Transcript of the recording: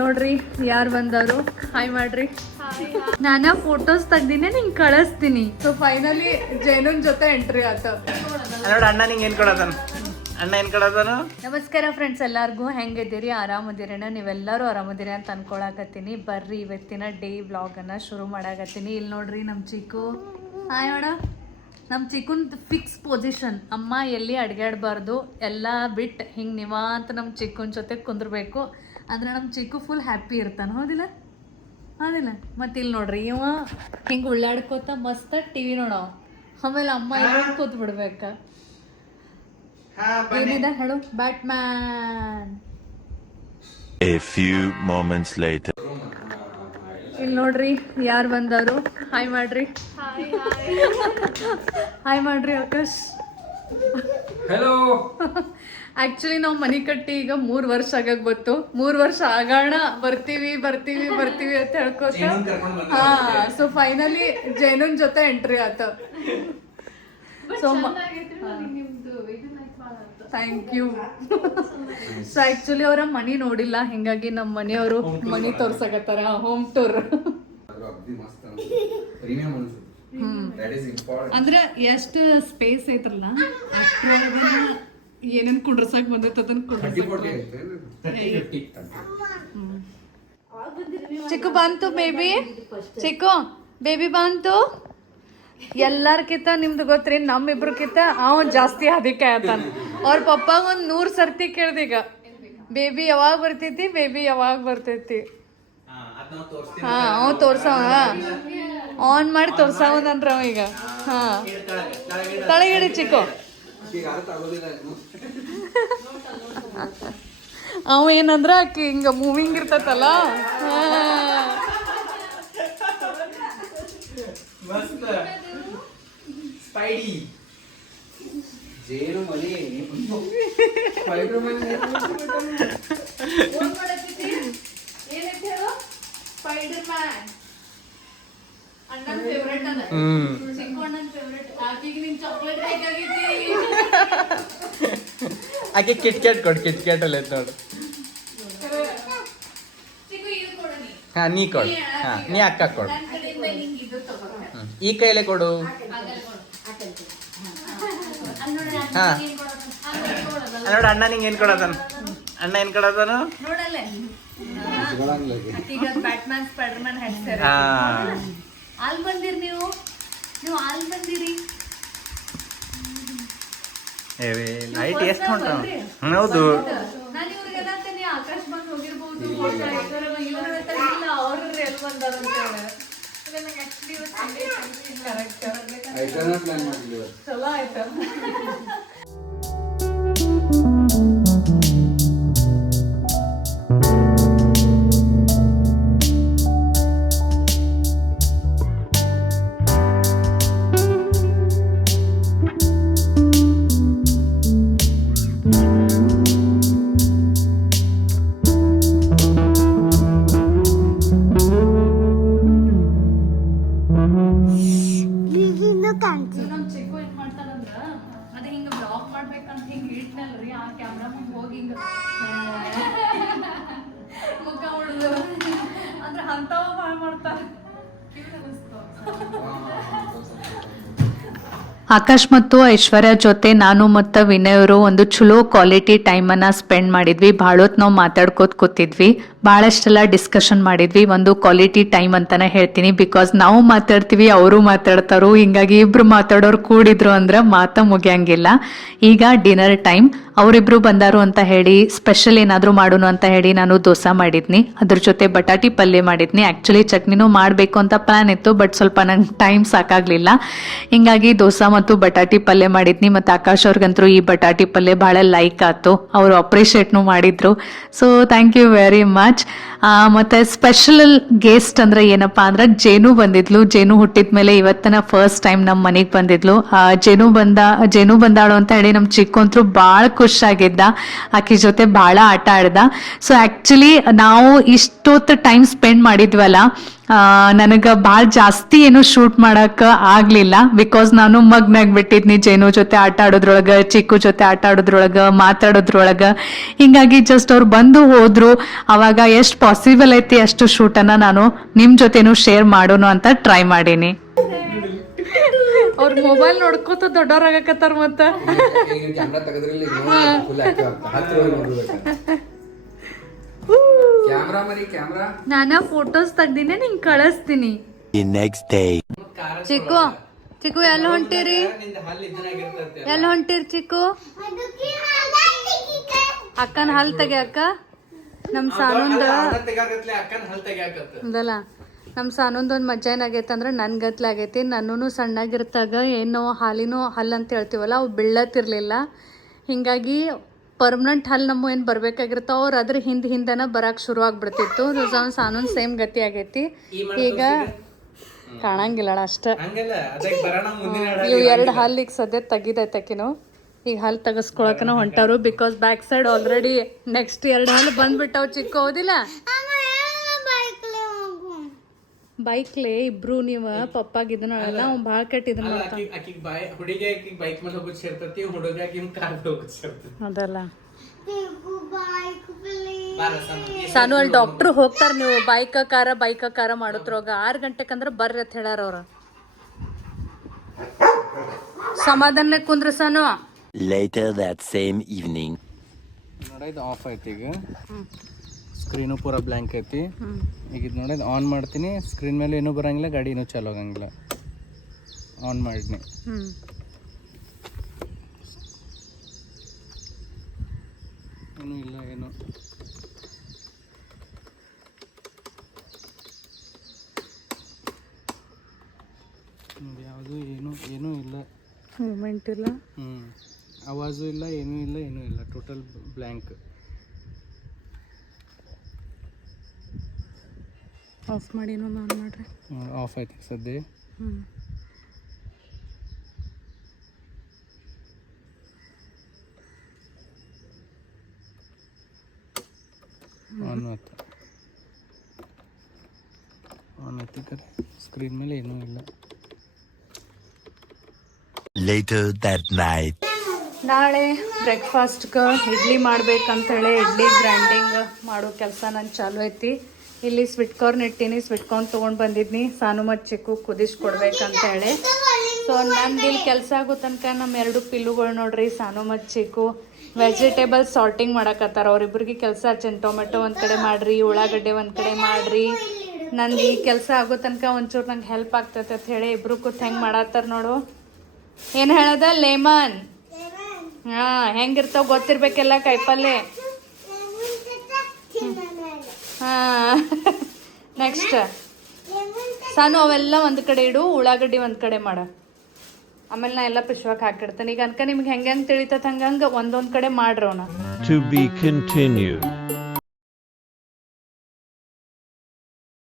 ನೋಡ್ರಿ ಯಾರು ಬಂದವರು. ಹಾಯ್ ಮಾಡ್ರಿ. ನಾನ ಫೋಟೋಸ್ ತೆಗ್ದಿನಿ ನಿಂಗೆ ಕಳಿಸ್ತೀನಿ. ಸೊ ಫೈನಲಿ ಜೈನನ್ ಜೊತೆ ಎಂಟ್ರಿ ಆತ. ಅಣ್ಣ ನಿಂಗೆ ಏನ್ ಕೊಡೋದನ್? ಅಣ್ಣ ಏನ್ ಕೊಡೋದನು? ನಮಸ್ಕಾರ ಫ್ರೆಂಡ್ಸ್, ಎಲ್ಲರಿಗೂ ಹೆಂಗಿದ್ದೀರಿ? ಆರಾಮದಿರೇನ? ನೀವೆಲ್ಲರೂ ಆರಾಮದಿರಿ ಅಂತ ಅನ್ಕೊಳಕತ್ತೀನಿ. ಬರ್ರಿ ಇವತ್ತಿನ ಡೇ ವ್ಲಾಗನ್ನು ಶುರು ಮಾಡಾಕತ್ತೀನಿ. ಇಲ್ಲಿ ನೋಡ್ರಿ ನಮ್ಮ ಚಿಕ್ಕು. ಹಾಯ್ ಅಣ್ಣ. ನಮ್ಮ ಚಿಕ್ಕನ್ ಫಿಕ್ಸ್ ಪೊಸಿಷನ್, ಅಮ್ಮ ಎಲ್ಲಿ ಅಡ್ಗಾಡಬಾರ್ದು, ಎಲ್ಲ ಬಿಟ್ಟು ಹಿಂಗೆ ನಿವಾಂತ ನಮ್ಮ ಚಿಕ್ಕನ ಜೊತೆ ಕುಂದ್ರಬೇಕು. ಅಂದ್ರೆ ನಮ್ಮ ಚಿಕ್ಕು ಫುಲ್ ಹ್ಯಾಪಿ ಇರ್ತಾನೆ. ಹೌದಿಲ್ಲ? ಹೌದಿಲ್ಲ? ಮತ್ತು ಇಲ್ಲಿ ನೋಡ್ರಿ ಇವ ಹಿಂಗೆ ಉಳ್ಳಾಡ್ಕೋತ ಮಸ್ತ್ ಟಿ ವಿ ನೋಡವ. ಆಮೇಲೆ ಅಮ್ಮ ಎಲ್ಲ ಕೂತ್ ಬಿಡ್ಬೇಕ. ಏನಿದೆ ಹೇಳು? Batman. A few moments later. ಇಲ್ಲಿ ನೋಡ್ರಿ ಯಾರು ಬಂದವರು. ಹಾಯ್ ಮಾಡ್ರಿ. ಹಾಯ್ ಮಾಡ್ರಿ ಆಕಾಶ್. ಹಲೋ. ಆಕ್ಚುಲಿ ನಾವು ಮನೆ ಕಟ್ಟಿ ಈಗ 3 ವರ್ಷ ಆಗಕ್ ಬಂತು. 3 ವರ್ಷ ಆಗೋಣ ಬರ್ತೀವಿ ಬರ್ತೀವಿ ಬರ್ತೀವಿ ಅಂತ ಹೇಳ್ಕೋತ. ಹಾ, ಸೊ ಫೈನಲಿ ಜೈನನ್ ಜೊತೆ ಎಂಟ್ರಿ ಆತ. So thank you. So actually ಅವರ ಮನಿ ನೋಡಿಲ್ಲ, ಹಿಂಗಾಗಿ ನಮ್ಮ ಮನೆಯವರು ಮನಿ ತೋರ್ಸಕತ್ತಾರ. Home tour. ಅಂದ್ರೆ ಎಷ್ಟು ಸ್ಪೇಸ್ ಐತ್ರಲ್ಲ ಅಷ್ಟ್ರೊಳಗ ಏನೇನ್ ಕುಂಡ್ರಸಾಕ್ ಬಂದೈತೆ ಅದನ್ನ ಚಿಕ್ಕು ಬಂತು. ಬೇಬಿ ಚಿಕ್ಕು ಬೇಬಿ ಬಂತು. ಎಲ್ಲಾರ್ಕಿಂತ ನಿಮ್ದು ಗೊತ್ತ್ರಿ, ನಮ್ಮಿಬ್ರಕ್ಕಿಂತ ಅವನ್ ಜಾಸ್ತಿ ಅದಕ್ಕೆ ಆತಾನ. ಅವ್ರ ಪಪ್ಪಾಗ 100 ಸರ್ತಿ ಕೇಳ್ದೀಗ, ಬೇಬಿ ಯಾವಾಗ ಬರ್ತೈತಿ, ಬೇಬಿ ಯಾವಾಗ ಬರ್ತೈತಿ. ಹಾ, ಅವ್ ತೋರ್ಸವ ಆನ್ ಮಾಡಿ ತೋರ್ಸವನಂದ್ರ ಅವ ಈಗ. ಹಾ, ತಳಗಿಡಿ ಚಿಕ್ಕು. ಅವ ಏನಂದ್ರ ಆಕಿ ಹಿಂಗ ಮೂವಿಂಗ್ ಇರ್ತೈತಲ್ಲ. ಸ್ಪೈಡಿ ಜೇನು ಮಲಿ ಸ್ಪೈಡರ್ ಮ್ಯಾನ್ ಅಣ್ಣನ್ ಫೇವರೇಟ್ ಅದ. ಚಿಕ್ಕು ಅಣ್ಣನ್ ಫೇವರೇಟ್. ಆಕಿಗೆ ನಿನ್ ಚಾಕ್ಲೇಟ್ ಬೇಕಾಗಿತ್ತು. ಆಕೆ ಕಿಟ್ ಕ್ಯಾಟ್ ಕೊಡು. ಕಿಟ್ ಕ್ಯಾಟ್ ಅಲ್ಲ ನೋಡು. ಹಾ, ನೀ ಕೊಡು. ಹಾ, ನೀ ಅಕ್ಕ ಕೊಡು. ಈ ಕೈಲೇ ಕೊಡು. ಹಾ ನೋಡ, ಅಣ್ಣ ನಿಂಗೆ ಏನ್ ಕೊಡೋದನ್? ಅಣ್ಣ ಏನ್ ಕೊಡೋದನು? ನೋಡಲ್ಲೇ ಬ್ಯಾಟ್ಮ್ಯಾನ್ ಸ್ಪೈಡರ್ ಮ್ಯಾನ್ ಹೇಳ್ತಾರೆ. ಅಲ್ಲಿ ಬಂದಿರಿ ನೀವು ಅಲ್ಲಿ ಬಂದಿರಿ. ಲೈಟ್ ಎಷ್ಟು ಹೊಂಟ? ಹೌದು, ನಾನು ಇವ್ರಿಗೆಲ್ಲ ಅಂತೀನಿ ಆಕಾಶ್ ಬಂದು ಹೋಗಿರ್ಬೋದು, ಅವ್ರ ಎಲ್ಲಿ ಬಂದಾರ ಅಂತ ಹೇಳಿ. ಚಲೋ ಆಯ್ತು. ಆಕಾಶ್ ಮತ್ತು ಐಶ್ವರ್ಯ ಜೊತೆ ನಾನು ಮತ್ತು ವಿನಯ್ ಅವರು ಒಂದು ಚಲೋ ಕ್ವಾಲಿಟಿ ಟೈಮನ್ನು ಸ್ಪೆಂಡ್ ಮಾಡಿದ್ವಿ. ಭಾಳ ಹೊತ್ತು ನಾವು ಮಾತಾಡ್ಕೋತ ಕೂತಿದ್ವಿ, ಭಾಳಷ್ಟೆಲ್ಲ ಡಿಸ್ಕಷನ್ ಮಾಡಿದ್ವಿ. ಒಂದು ಕ್ವಾಲಿಟಿ ಟೈಮ್ ಅಂತಾನೆ ಹೇಳ್ತೀನಿ, ಬಿಕಾಸ್ ನಾವು ಮಾತಾಡ್ತೀವಿ, ಅವರು ಮಾತಾಡ್ತಾರೋ, ಹಿಂಗಾಗಿ ಇಬ್ರು ಮಾತಾಡೋರು ಕೂಡಿದ್ರು ಅಂದ್ರೆ ಮಾತಾ ಮುಗಿಯಂಗಿಲ್ಲ. ಈಗ ಡಿನ್ನರ್ ಟೈಮ್. ಅವರಿಬ್ರು ಬಂದಾರು ಅಂತ ಹೇಳಿ ಸ್ಪೆಷಲ್ ಏನಾದರೂ ಮಾಡೋಣ ಅಂತ ಹೇಳಿ ನಾನು ದೋಸೆ ಮಾಡಿದ್ನಿ, ಅದ್ರ ಜೊತೆ ಬಟಾಟಿ ಪಲ್ಯ ಮಾಡಿದ್ನಿ. ಆ್ಯಕ್ಚುಲಿ ಚಟ್ನಿನೂ ಮಾಡಬೇಕು ಅಂತ ಪ್ಲಾನ್ ಇತ್ತು, ಬಟ್ ಸ್ವಲ್ಪ ನಂಗೆ ಟೈಮ್ ಸಾಕಾಗಲಿಲ್ಲ. ಹಿಂಗಾಗಿ ದೋಸೆ ಮತ್ತು ಬಟಾಟಿ ಪಲ್ಯ ಮಾಡಿದ್ನಿ. ಮತ್ತು ಆಕಾಶ್ ಅವ್ರಿಗಂತೂ ಈ ಬಟಾಟಿ ಪಲ್ಯ ಭಾಳ ಲೈಕ್ ಆಯ್ತು, ಅವರು ಅಪ್ರಿಷಿಯೇಟ್ನು ಮಾಡಿದ್ರು. So thank you very much. ಮತ್ತು ಸ್ಪೆಷಲ್ ಗೆಸ್ಟ್ ಅಂದರೆ ಏನಪ್ಪ ಅಂದ್ರೆ ಜೇನು ಬಂದಿದ್ಲು. ಜೇನು ಹುಟ್ಟಿದ ಮೇಲೆ ಇವತ್ತನ ಫಸ್ಟ್ ಟೈಮ್ ನಮ್ಮ ಮನೆಗೆ ಬಂದಿದ್ಲು. ಜೇನು ಬಂದಾಳು ಅಂತ ಹೇಳಿ ನಮ್ಮ ಚಿಕ್ಕಂತರೂ ಭಾಳ ಖುಷಿಯಾಗಿದ್ದ, ಆಕಿ ಜೊತೆ ಭಾಳ ಆಟ ಆಡ್ದ. ಸೊ ಆ್ಯಕ್ಚುಲಿ ನಾವು ಇಷ್ಟೊತ್ತು ಟೈಮ್ ಸ್ಪೆಂಡ್ ಮಾಡಿದ್ವಲ್ಲ, ನನಗೆ ಭಾಳ ಜಾಸ್ತಿ ಏನು ಶೂಟ್ ಮಾಡಕ್ಕೆ ಆಗಲಿಲ್ಲ ಬಿಕಾಸ್ ನಾನು ಮಗ್ನಾಗ್ಬಿಟ್ಟಿದ್ನಿ ಜೇನು ಜೊತೆ ಆಟ ಆಡೋದ್ರೊಳಗೆ, ಚಿಕ್ಕು ಜೊತೆ ಆಟ ಆಡೋದ್ರೊಳಗೆ, ಮಾತಾಡೋದ್ರೊಳಗೆ. ಹಿಂಗಾಗಿ ಜಸ್ಟ್ ಅವ್ರು ಬಂದು ಹೋದ್ರು. ಅವಾಗ ಎಷ್ಟು ಪಾಸಿಬಲ್ ಐತಿ ಅಷ್ಟು ಶೂಟನ್ನು ನಾನು ನಿಮ್ಮ ಜೊತೆನೂ ಶೇರ್ ಮಾಡೋಣ ಅಂತ ಟ್ರೈ ಮಾಡೀನಿ. ಅವ್ರ ಮೊಬೈಲ್ ನೋಡ್ಕೋತ ದೊಡ್ಡವ್ರಾಗಕತ್ತಾರ ಮತ್ತ ನಾನ ಫೋಟೋಸ್ ತೆಗ್ದಿನಿ ನಿಂಗೆ ಕಳಿಸ್ತೀನಿ. The next day. ಚಿಕ್ಕು ಚಿಕ್ಕು ಎಲ್ಲಿ ಹೊಂಟಿರಿ ಚಿಕ್ಕು? ಅಕ್ಕನ ಹಲ್ ತೆಗ್ಯಾಕ ನಮ್ ಸಾನೊಂದ ಅಂದಲ್ಲ ನಮ್ಮ ಸಾನೊಂದು ಒಂದು ಮಜ್ಜಾ ಏನಾಗೈತೆ ಅಂದ್ರೆ ನನ್ನ ಗತ್ಲೆ ಆಗೈತಿ. ನನ್ನೂ ಸಣ್ಣಾಗಿರ್ತಾಗ ಏನು ಹಾಲಿನೂ ಹಲ್ಲು ಅಂತ ಹೇಳ್ತೀವಲ್ಲ ಅವು ಬೀಳತ್ತಿರ್ಲಿಲ್ಲ. ಹೀಗಾಗಿ ಪರ್ಮನೆಂಟ್ ಹಲ್ಲು ನಮ್ಮ ಏನು ಬರ್ಬೇಕಾಗಿರ್ತಾವ ಅವ್ರು ಅದ್ರ ಹಿಂದೆನ ಬರಕ್ಕೆ ಶುರು ಆಗ್ಬಿಡ್ತಿತ್ತು. ಸಾನೊಂದು ಸೇಮ್ ಗತಿ ಆಗೈತಿ. ಈಗ ಕಾಣಂಗಿಲ್ಲ ಅಷ್ಟೇ. ಇವು 2 ಹಲ್ಲಿಗೆ ಸದ್ಯ ತೆಗಿದೈತಕಿನು. ಈಗ ಹಲ್ಲು ತೆಗೆಸ್ಕೊಳಕನ ಹೊಂಟಾರು because back side already next 2 ಹಲ್ಲು ಬಂದ್ಬಿಟ್ಟವು. ಚಿಕ್ಕ ಹೌದಿಲ್ಲ? ಬೈಕ್ಲೆ ಇಬ್ರು ನೀವು ಪಪ್ಪಾಗ ಇದನ್ನ ನಾವು ಭಾಳ ಕೆಟ್ಟ ಇದನ್ನ ಅದಲ್ಲ. ಸಾನು ಅಲ್ಲಿ ಡಾಕ್ಟ್ರು ಹೋಗ್ತಾರ ನೀವು ಬೈಕ ಕಾರ ಮಾಡೋದ್ರೊಳಗ 6 ಗಂಟೆಕಂದ್ರೆ ಬರ್ರಿ ಅಂತ ಹೇಳ್ಯಾರ ಅವ್ರ. ಸಮಾಧಾನ ಕುಂದ್ರ ಸಾನು. Later that same evening. ನೋಡ ಇದು ಆಫ್ ಐತಿ. ಈಗ ಸ್ಕ್ರೀನು ಪೂರ ಬ್ಲ್ಯಾಂಕ್ ಐತಿ. ಈಗ ಇದು ನೋಡಿ ಆನ್ ಮಾಡ್ತೀನಿ. ಸ್ಕ್ರೀನ್ ಮೇಲೆ ಏನೂ ಬರಂಗಿಲ್ಲ, ಗಾಡಿ ಏನೂ ಚಾಲು ಆಗಂಗಿಲ್ಲ. ಆನ್ ಮಾಡಿನಿ. ಏನೂ ಇಲ್ಲ. ಏನು ನೋಡಿ ಯಾವುದು ಏನೂ ಇಲ್ಲ. ಮೂಮೆಂಟ್ ಇಲ್ಲ. ಆವಾಜು ಇಲ್ಲ, ಏನೂ ಇಲ್ಲ. Total blank. ಆಫ್ ಮಾಡಿ ಇನ್ನೊಂದು ಆನ್ ಮಾಡ್ರಿ. ಆಫ್ ಐತಿ ಸದ್ಯ. ಆನ್ ಐತಿ ಕರೆ ಸ್ಕ್ರೀನ್ ಮೇಲೆ ಏನೂ ಇಲ್ಲ. Later that night. ನಾಳೆ ಬ್ರೇಕ್ಫಾಸ್ಟ್ಗೆ ಇಡ್ಲಿ ಮಾಡ್ಬೇಕಂತೇಳಿ ಇಡ್ಲಿ ಗ್ರೈಂಡಿಂಗ್ ಮಾಡೋ ಕೆಲಸ ನನ್ನ ಚಾಲು ಐತಿ. ಇಲ್ಲಿ ಸ್ವೀಟ್ ಕಾರ್ನ್ ಇಟ್ಟೀನಿ. ಸ್ವೀಟ್ ಕಾರ್ನ್ ತೊಗೊಂಡು ಬಂದಿದ್ನಿ ಸಾನು ಮತ್ತು ಚಿಕ್ಕು ಕುದಿಸ್ಕೊಡ್ಬೇಕಂತೇಳಿ. ಸೊ ನಂದು ಇಲ್ಲಿ ಕೆಲಸ ಆಗೋ ತನಕ ನಮ್ಮ 2 ಪಿಲ್ಲುಗಳು ನೋಡ್ರಿ ಸಾನು ಮತ್ತು ಚಿಕ್ಕು ವೆಜಿಟೇಬಲ್ ಸಾರ್ಟಿಂಗ್ ಮಾಡಕತ್ತಾರ. ಅವ್ರಿಬ್ರಿಗೆ ಕೆಲಸ ಟೊಮೆಟೊ ಒಂದು ಕಡೆ ಮಾಡಿರಿ, ಉಳ್ಳಾಗಡ್ಡೆ ಒಂದು ಕಡೆ ಮಾಡಿರಿ. ನಂದು ಈ ಕೆಲಸ ಆಗೋ ತನಕ ಒಂಚೂರು ನಂಗೆ ಹೆಲ್ಪ್ ಆಗ್ತೈತೆ ಅಂತ ಹೇಳಿ ಇಬ್ರು ಕೂತ್ ಹೆಂಗೆ ಮಾಡತ್ತಾರ ನೋಡು. ಏನು ಹೇಳದ ಲೆಮನ್? ಹಾಂ, ಹೆಂಗಿರ್ತಾವ ಗೊತ್ತಿರ್ಬೇಕೆಲ್ಲ ಕಾಯಿಪಲ್ಲೆ. ಹಾಂ, ನೆಕ್ಸ್ಟ್ ಸಾನು ಅವೆಲ್ಲ ಒಂದು ಕಡೆ ಇಡು, ಉಳ್ಳಾಗಡ್ಡಿ ಒಂದು ಕಡೆ ಮಾಡ. ಆಮೇಲೆ ನಾ ಎಲ್ಲ ಪಿಶ್ವಾಕ್ ಹಾಕಿಡ್ತೇನೆ. ಈಗ ಅನ್ಕ ನಿಮ್ಗೆ ಹೆಂಗೆ ತಿಳಿತೈತೆ ಹಂಗಂಗೆ ಒಂದೊಂದು ಕಡೆ ಮಾಡ್ರವನ. To be continued.